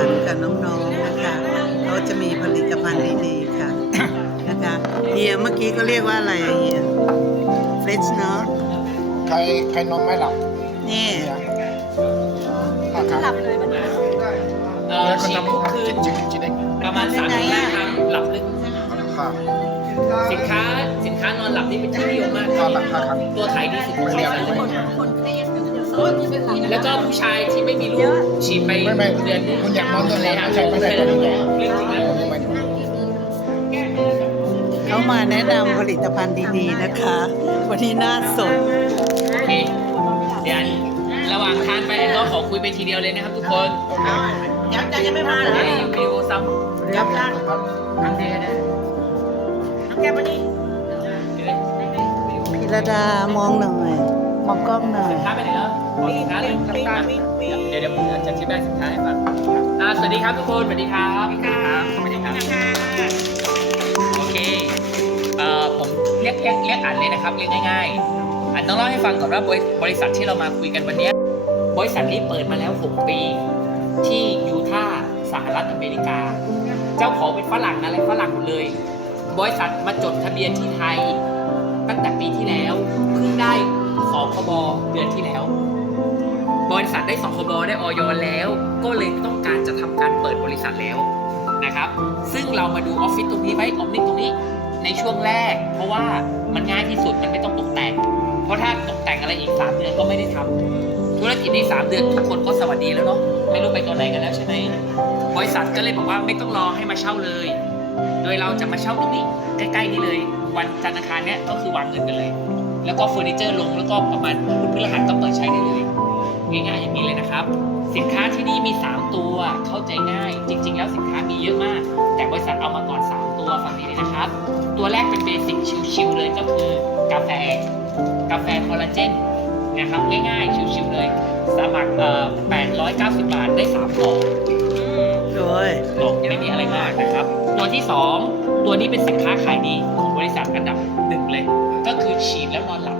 มิทติ้งสังสรรค์กับน้องๆนะคะเขาจะมีผลิตภัณฑ์ดีๆค่ะนะคะเฮียเมื่อกี้ก็เรียกว่าอะไรอะเฮียเฟรชเนาะใครใครนอนไม่หลับนี่เนี่ยถ้าครับหลับเลยมันเอ่อฉีดทุกคืนจิงจิงเด็กประมาณสามถึงห้าครั้งหลับลึกค่ะ สินค้าสินค้านอนหลับนี่เป็นที่นิยมมากถ้าหลับถ้าครับตัวขายดีสุดของบริษัทเลย คนคนเครียดกัน จะซ้อนที่เป็นหลับแล้วก็ผู้ชายที่ไม่มีลูกฉีดไปไม่ไม่เดือนนึงคุณอยากนอนตัวไหนเลยไม่ใช่ไม่ใช่เรื่ตัอวงนี้จริงนะผมไม่นอนเขามาแนะนำผลิตภัณฑ์ดีๆนะคะ วันนี้น่าสนโอเคเดี๋ยวระหว่างทานไปก็ขอคุยไปทีเดียวเลยนะครับทุกคนยังจะยังไม่มาเหรอเดี๋ยววิดีโอซ้จับละำทำเดย์นะน้ำแกมานี่พิรดามองหน่อย มองกล้องหน่อย สินค้าไปไหนแล้วขอสินค้าเลยปีนปีนปีนเดี๋ยวเดี๋ยวผมจะอธิบายสินค้าให้ฟังอ่าสวัสดีครับทุกคน สวัสดีครับสวัสดีครับสวัสดีครับโอเคเอ่อผมเรียกเรียกเรียกอ่านเลยนะครับเรียกง่ายๆอ่านต้องเล่าให้ฟังก่อนว่าบริบริษัทที่เรามาคุยกันวันเนี้ยบริษัทนี้เปิดมาแล้ว 6 ปี ที่ยูทาห์สหรัฐอเมริกา เจ้าของเป็นฝรั่งอะไรฝรั่งหมดเลย บริษัทมาจดทะเบียนที่ไทย ตั้งแต่ปีที่แล้วเพิ่งได้สคบเดือนที่แล้ว บริษัทได้สคบได้ออยแล้ว ก็เลยต้องการจะทำการเปิดบริษัทแล้วนะครับ ซึ่งเรามาดูออฟฟิศตรงนี้ไว้ออฟฟิศตรงนี้ในช่วงแรก เพราะว่ามันง่ายที่สุดมันไม่ต้องตกแต่ง เพราะถ้าตกแต่งอะไรอีก 3 เดือนก็ไม่ได้ทำธุรกิจนี้3เดือนทุกคนก็สวัสดีแล้วเนาะไม่รู้ไปตอนไหนกันแล้วใช่ไหมบริษัทก็เลยบอกว่าไม่ต้องรอให้มาเช่าเลย โดยเราจะมาเช่าตรงนี้ใกล้ๆนี่เลย วันจันทร์อังคารเนี้ยก็คือวางเงินกันเลย แล้วก็เฟอร์นิเจอร์ลงแล้วก็ประมาณพุธพฤหัสก็เปิดใช้ได้เลย ง่ายๆอย่างนี้เลยนะครับ สินค้าที่นี่มี 3 ตัวเข้าใจง่าย จริง ๆ แล้วสินค้ามีเยอะมาก แต่บริษัทเอามาก่อน 3 ตัวฝั่งนี้เลยนะครับ ตัวแรกเป็นเบสิกชิวๆเลยก็คือกาแฟ กาแฟคอลลาเจนนะครับง่ายๆชิวๆเลย สมัครเอ่อ890 บาทได้3กล่องอืมโดยจบไม่มีอะไรมากนะครับ ตัวที่ 2 ตัวนี้เป็นสินค้าขายดีของบริษัทอันดับหนึ่งเลย ก็คือฉีดแล้วนอนหลับ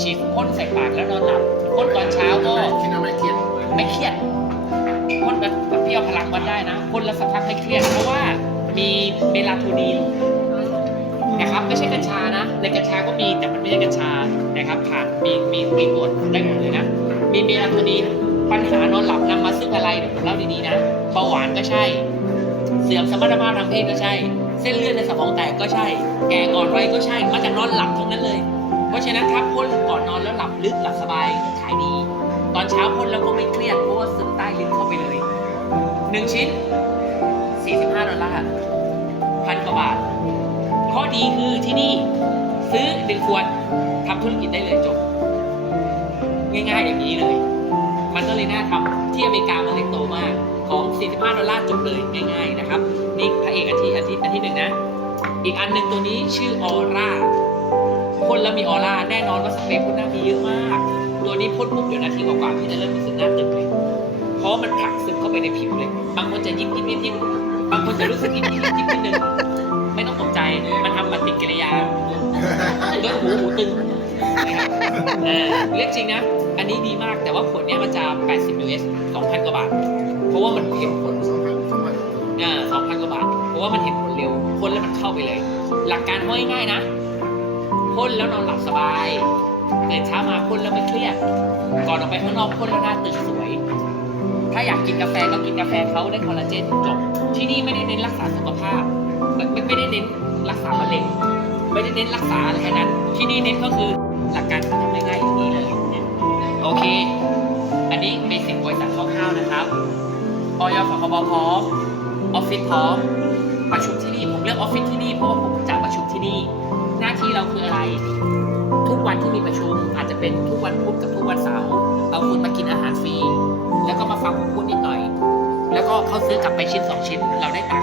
ฉีดพ่นใส่ปากแล้วนอนหลับพ่นตอนเช้าก็กินอะไรเครียดไม่เครียดพ่นแบบแบบพี่เอาพลังวัดได้นะพ่นแล้วสักพักไม่เครียดเพราะว่ามีเมลาโทนินนะครับไม่ใช่กัญชานะ ในกัญชาก็มีแต่มันไม่ใช่กัญชานะครับผ่านมีมีมีตรวจได้หมดเลยนะมีเมลาโทนินปัญหานอนหลับนำมาซึ่งอะไรเดี๋ยวผมเล่าดีๆนะเบาหวานก็ใช่ เสื่อมสมรรถภาพทางเพศก็ใช่ เส้นเลือดในสมองแตกก็ใช่ แก่ก่อนวัยก็ใช่มาจากนอนหลับทั้งนั้นเลย เพราะฉะนั้นถ้าพ่นก่อนนอนแล้วหลับลึกหลับสบายขายดี ตอนเช้าพ่นแล้วก็ไม่เครียดเพราะว่าซึมใต้ลิ้นเข้าไปเลยหนึ่งชิ้น 45 ดอลลาร์พันกว่าบาท ข้อดีคือที่นี่ซื้อหนึ่งขวดทำธุรกิจได้เลยจบ ง่ายๆอย่างนี้เลย มันก็เลยน่าทำที่อเมริกามันเลยโตมากของ 45 ดอลลาร์จบเลยง่าย ๆ นะครับ นี่พระเอกอันที่อันที่อันที่หนึ่งนะ อีกอันหนึ่งตัวนี้ชื่อออร่า พ่นแล้วมีออร่าแน่นอนว่าสเปรย์พ่นหน้ามีเยอะมาก ตัวนี้พ่นปุ๊บเดี๋ยวนาทีกว่าๆพี่จะเริ่มรู้สึกหน้าตึงเลยเพราะมันผลักซึมเข้าไปในผิวเลย บางคนจะยิ้มยิ้มยิ้มยิ้มบางคนจะรู้สึกยิ้มยิ้มยิ้มนิดนึงไม่ต้องตกใจมันทำปฏิกิริยาด้วยหูหูตึงนะครับเรื่องจริงนะ อันนี้ดีมากแต่ว่าขวดเนี้ยมันจะ 80 US 2,000 กว่าบาท เพราะว่ามันเห็นผลอ่าสองพันกว่าบาท เพราะว่ามันเห็นผลเร็วพ่นแล้วมันเข้าไปเลย หลักการง่ายๆนะ พ่นแล้วนอนหลับสบายตื่นเช้ามาพ่นแล้วไม่เครียด ก่อนออกไปข้างนอกพ่นแล้วหน้าตื่นสวย ถ้าอยากกินกาแฟก็กินกาแฟเขาได้คอลลาเจนจบ ที่นี่ไม่ได้เน้นรักษาสุขภาพ ไม่ไม่ไม่ได้เน้นรักษามะเร็ง ไม่ได้เน้นรักษาอะไรนั้น ที่นี่เน้นก็คือหลักการทำง่ายๆอย่างนี้เลย โอเค อันนี้เบสิกบริษัทคร่าวๆนะครับออยฟคบพร้อมออฟฟิศพร้อมประชุมที่นี่ผมเลือกออฟฟิศที่นี่เพราะว่าผมจะประชุมที่นี่ เราคืออะไร ทุกวันที่มีประชุมอาจจะเป็นทุกวันพุธกับทุกวันเสาร์เอาคุณมากินอาหารฟรี แล้วก็มาฟังผมพูดนิดหน่อย แล้วก็เขาซื้อกลับไปชิ้นสองชิ้นเราได้ตัง